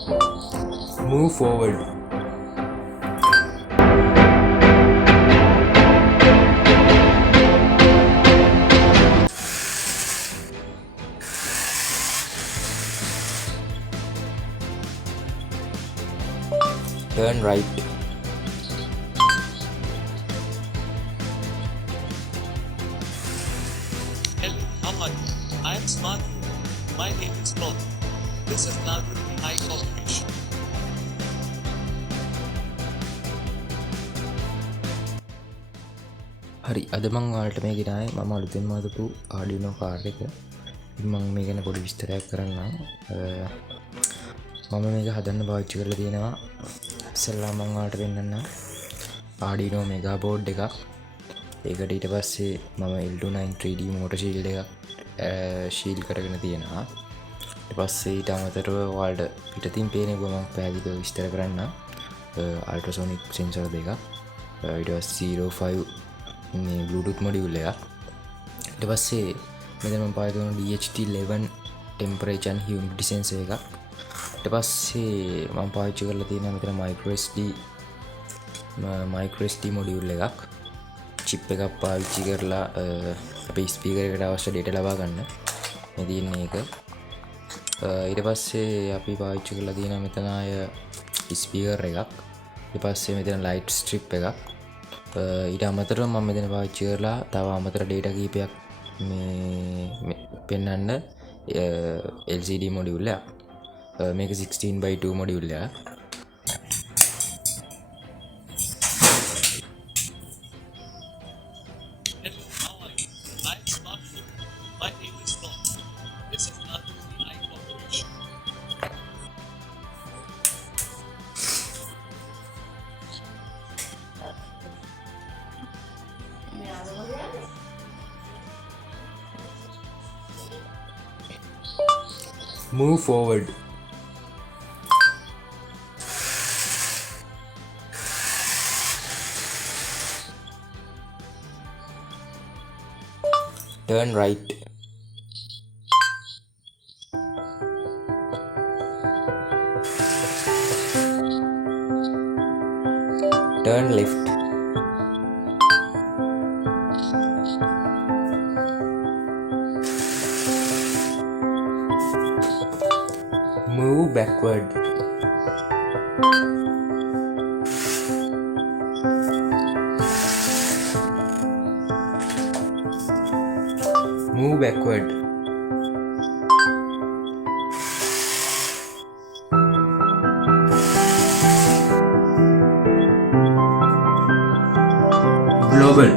Move forward. Turn right. Hello, how are you? I am SmArT. My name is RoBoT. This is NADUN AI Corporation. හරි අද මං ඔයාලට මේ ගෙනාවේ මම අලුතෙන්ම හදපු ආඩිනෝ කාර් එක. මම මේ ගැන පොඩි විස්තරයක් කරන්නම්. මම මේක හදන්න පාවිච්චි කරලා තියෙනවා. ඉස්සෙල්ලා මම ඔයාලට පෙන්නන්නම් ආඩිනෝ මෙගා බෝඩ් එකක්. ඒකට ඊට පස්සේ මම NADUNA 3D motor shield එකක් shield කරගෙන තියෙනවා. ඊට පස්සේ ඊට අමතරව ඔයාලට පිටතින් පේන එක මම පැහැදිලිව විස්තර කරන්නම්. අල්ට්‍රාසොනික් සෙන්සර් දෙකක්. ඊට පස්සේ 05 මේ Bluetooth module එකක්. ඊට පස්සේ මෙතන මම පාවිච්චි කරන DHT11 temperature and humidity sensor එකක්. ඊට පස්සේ මම පාවිච්චි කරලා තියෙනවා මෙතන micro SD module එකක්. chip එකක් පාවිච්චි කරලා අපේ ස්පීකර් එකට අවශ්‍ය data ලබා ගන්න මේ තියෙන එක. ඊට පස්සේ අපි පාවිච්චි කරලා තියෙනවා මෙතන අය ස්පීකර් එකක්. ඊට පස්සේ මෙතන light strip එකක්. ඊට අමතරව මම මෙතන පාවිච්චි කරලා තව අමතර data කීපයක් මේ පෙන්වන්න LCD module එකක්. මේක 16:2 module එකක්. Hello, how are you? I am SmArT. My name is RoBoT. This is NADUN AI Corporation. Move forward. Turn right. Turn left. Move backward. Move backward. Global.